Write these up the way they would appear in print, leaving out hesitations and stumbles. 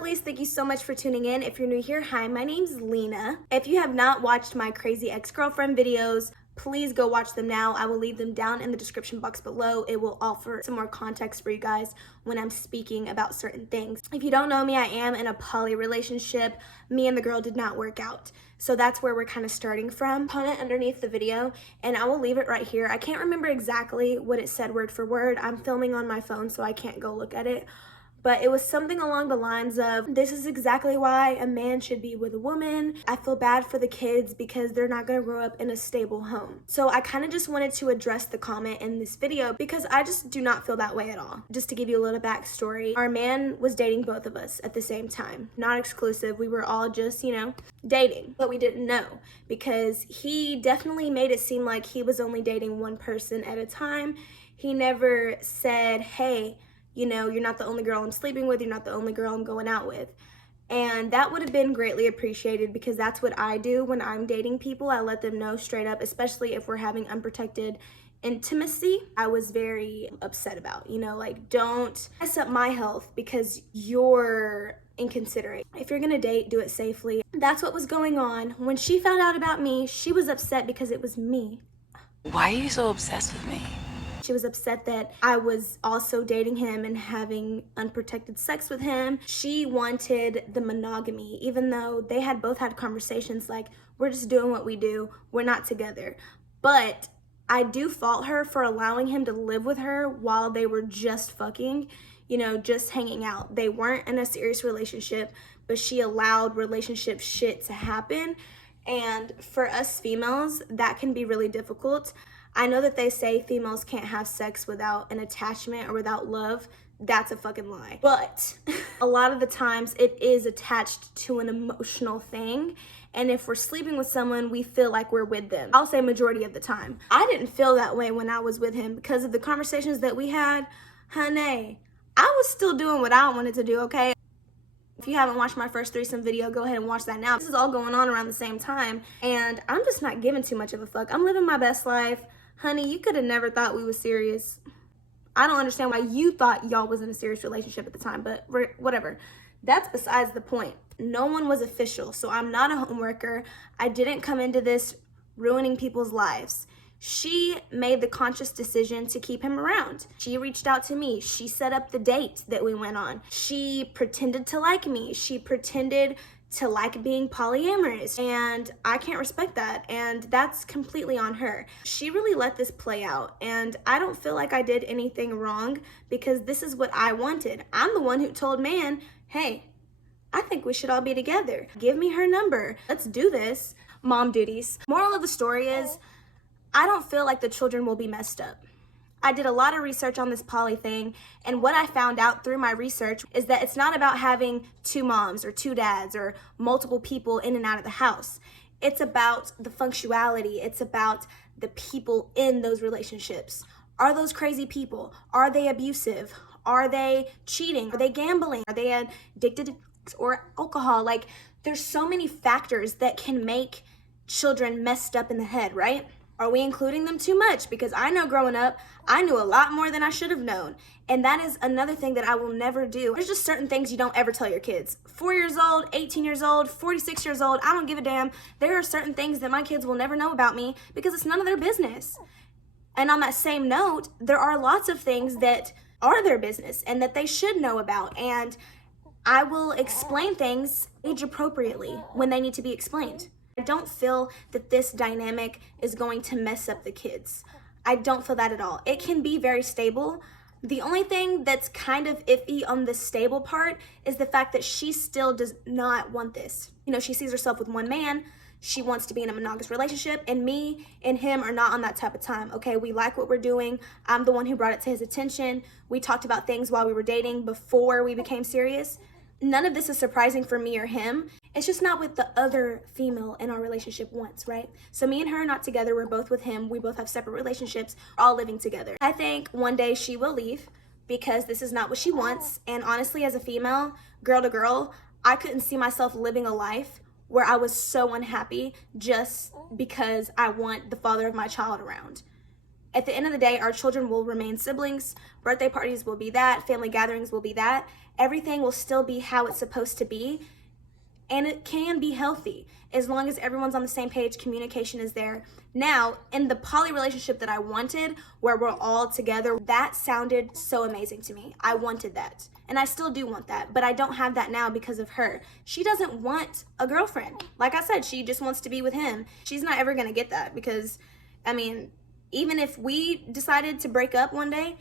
lovelies? Thank you so much for tuning in. If you're new here, hi, my name's Lena. If you have not watched my crazy ex-girlfriend videos, please go watch them now. I will leave them down in the description box below. It will offer some more context for you guys when I'm speaking about certain things. If you don't know me, I am in a poly relationship. Me and the girl did not work out. So that's where we're kind of starting from. Comment underneath the video and I will leave it right here. I can't remember exactly what it said word for word. I'm filming on my phone so I can't go look at it. But it was something along the lines of, this is exactly why a man should be with a woman. I feel bad for the kids because they're not gonna grow up in a stable home. So I kind of just wanted to address the comment in this video because I just do not feel that way at all. Just to give you a little backstory, our man was dating both of us at the same time. Not exclusive, we were all just, you know, dating. But we didn't know because he definitely made it seem like he was only dating one person at a time. He never said, hey, you know, you're not the only girl I'm sleeping with, you're not the only girl I'm going out with. And that would have been greatly appreciated because that's what I do when I'm dating people. I let them know straight up, especially if we're having unprotected intimacy. I was very upset about, you know, like, don't mess up my health because you're inconsiderate. If you're gonna date, do it safely. That's what was going on. When she found out about me, she was upset because it was me. Why are you so obsessed with me? She was upset that I was also dating him and having unprotected sex with him. She wanted the monogamy, even though they had both had conversations like, we're just doing what we do, we're not together. But I do fault her for allowing him to live with her while they were just fucking, you know, just hanging out. They weren't in a serious relationship, but she allowed relationship shit to happen. And for us females, that can be really difficult. I know that they say females can't have sex without an attachment or without love. That's a fucking lie. But a lot of the times it is attached to an emotional thing. And if we're sleeping with someone, we feel like we're with them. I'll say majority of the time. I didn't feel that way when I was with him because of the conversations that we had. Honey, I was still doing what I wanted to do, okay? If you haven't watched my first threesome video, go ahead and watch that now. This is all going on around the same time. And I'm just not giving too much of a fuck. I'm living my best life. Honey, you could have never thought we was serious. I don't understand why you thought y'all was in a serious relationship at the time, but whatever. That's besides the point. No one was official, so I'm not a homewrecker. I didn't come into this ruining people's lives. She made the conscious decision to keep him around. She reached out to me. She set up the date that we went on. She pretended to like me. She pretended to like being polyamorous, and I can't respect that, and that's completely on her. She really let this play out, and I don't feel like I did anything wrong because this is what I wanted. I'm the one who told man, hey, I think we should all be together. Give me her number. Let's do this. Mom duties. Moral of the story is, I don't feel like the children will be messed up. I did a lot of research on this poly thing, and what I found out through my research is that it's not about having two moms or two dads or multiple people in and out of the house. It's about the functionality. It's about the people in those relationships. Are those crazy people? Are they abusive? Are they cheating? Are they gambling? Are they addicted to drugs or alcohol? Like, there's so many factors that can make children messed up in the head, right? Are we including them too much? Because I know growing up, I knew a lot more than I should have known. And that is another thing that I will never do. There's just certain things you don't ever tell your kids. 4 years old, 18 years old, 46 years old, I don't give a damn. There are certain things that my kids will never know about me because it's none of their business. And on that same note, there are lots of things that are their business and that they should know about. And I will explain things age appropriately when they need to be explained. I don't feel that this dynamic is going to mess up the kids. I don't feel that at all. It can be very stable. The only thing that's kind of iffy on the stable part is the fact that she still does not want this. You know, she sees herself with one man. She wants to be in a monogamous relationship, and me and him are not on that type of time. Okay, we like what we're doing. I'm the one who brought it to his attention. We talked about things while we were dating before we became serious. None of this is surprising for me or him. It's just not what the other female in our relationship wants, right? So me and her are not together. We're both with him. We both have separate relationships, all living together. I think one day she will leave because this is not what she wants. And honestly, as a female, girl to girl, I couldn't see myself living a life where I was so unhappy just because I want the father of my child around. At the end of the day, our children will remain siblings. Birthday parties will be that. Family gatherings will be that. Everything will still be how it's supposed to be. And it can be healthy as long as everyone's on the same page, communication is there. Now, in the poly relationship that I wanted, where we're all together, that sounded so amazing to me. I wanted that. And I still do want that, but I don't have that now because of her. She doesn't want a girlfriend. Like I said, she just wants to be with him. She's not ever gonna get that because, I mean, even if we decided to break up one day,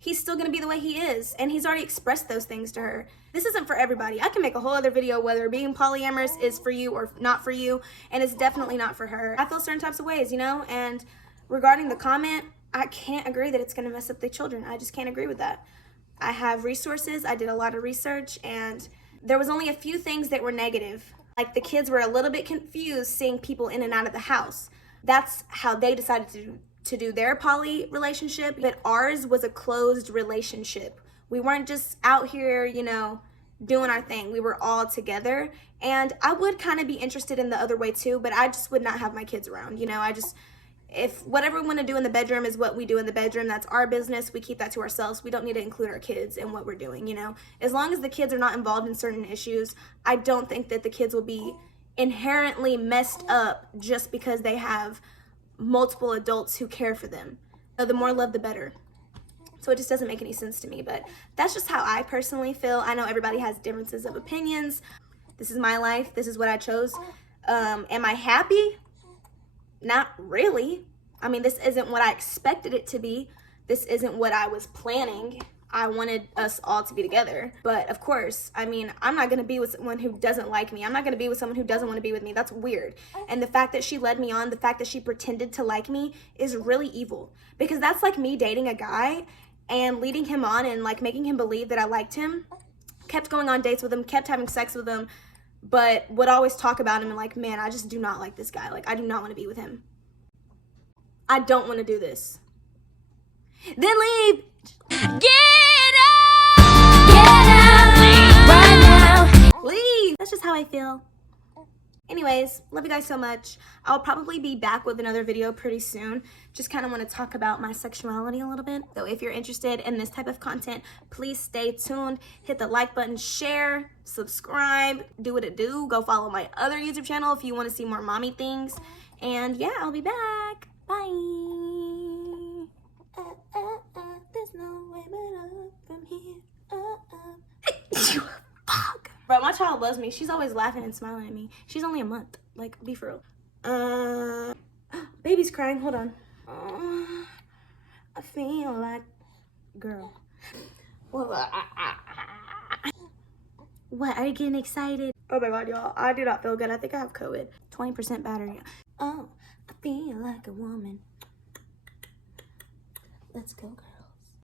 he's still gonna be the way he is. And he's already expressed those things to her. This isn't for everybody. I can make a whole other video whether being polyamorous is for you or not for you. And it's definitely not for her. I feel certain types of ways, you know? And regarding the comment, I can't agree that it's gonna mess up the children. I just can't agree with that. I have resources. I did a lot of research and there was only a few things that were negative. Like the kids were a little bit confused seeing people in and out of the house. That's how they decided to do their poly relationship, but ours was a closed relationship. We weren't just out here, you know, doing our thing. We were all together. And I would kind of be interested in the other way too, but I just would not have my kids around. You know, if whatever we want to do in the bedroom is what we do in the bedroom, that's our business. We keep that to ourselves. We don't need to include our kids in what we're doing, you know. As long as the kids are not involved in certain issues, I don't think that the kids will be inherently messed up just because they have multiple adults who care for them. So the more love, the better. So it just doesn't make any sense to me, but that's just how I personally feel. I know everybody has differences of opinions. This is my life. This is what I chose. Am I happy? Not really. I mean, this isn't what I expected it to be. This isn't what I was planning. I wanted us all to be together. But of course, I mean, I'm not gonna be with someone who doesn't like me. I'm not gonna be with someone who doesn't wanna be with me. That's weird. And the fact that she led me on, the fact that she pretended to like me is really evil. Because that's like me dating a guy and leading him on and like making him believe that I liked him. Kept going on dates with him, kept having sex with him, but would always talk about him and like, man, I just do not like this guy. Like, I do not wanna be with him. I don't wanna do this. Then leave. Leave. That's just how I feel. Anyways, love you guys so much. I'll probably be back with another video pretty soon. Just kind of want to talk about my sexuality a little bit. So if you're interested in this type of content, please stay tuned. Hit the like button, share, subscribe, do what it do. Go follow my other YouTube channel if you want to see more mommy things. And yeah, I'll be back. Bye. There's no way but up from here. Fuck. Bro, my child loves me. She's always laughing and smiling at me. She's only a month. Like, be for real. Baby's crying. Hold on. I feel like, girl. What? Are you getting excited? Oh my God, y'all. I do not feel good. I think I have COVID. 20% battery. Oh, I feel like a woman. Let's go, girl.